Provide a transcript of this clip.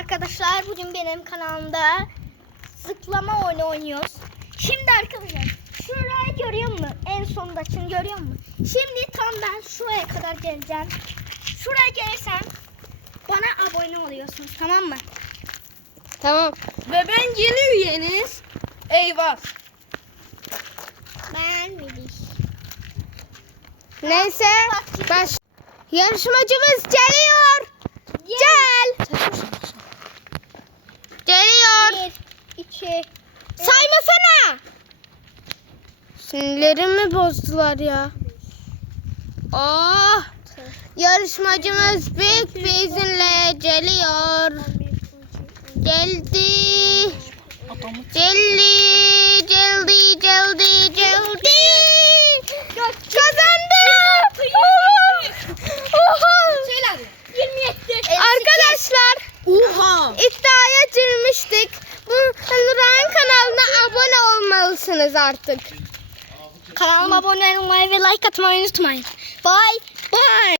arkadaşlar, bugün benim kanalımda zıplama oyunu oynuyoruz. Şimdi arkadaşlar şurayı görüyor musun? En sondakini görüyor musun? Şimdi tam ben şuraya kadar geleceğim. Şuraya gelirsen bana abone oluyorsunuz, tamam mı? Tamam. Ve ben yeni üyeniz. Eyvah. Ben Melih. Neyse. Baş. Yarışmacımız geliyor. Gel. Geliyor. 1, 2, Saymasana. Sinirlerimi bozdular ya. Oh. Yarışmacımız büyük bir izinle geliyor. Geldi. Geldi. Kazandı. Söyle 27. Arkadaşlar, iddiaya girmiştik. Bu Nuray'ın kanalına abone olmalısınız artık. Kanalıma abone olmayı ve like atmayı unutmayın. Bye bye.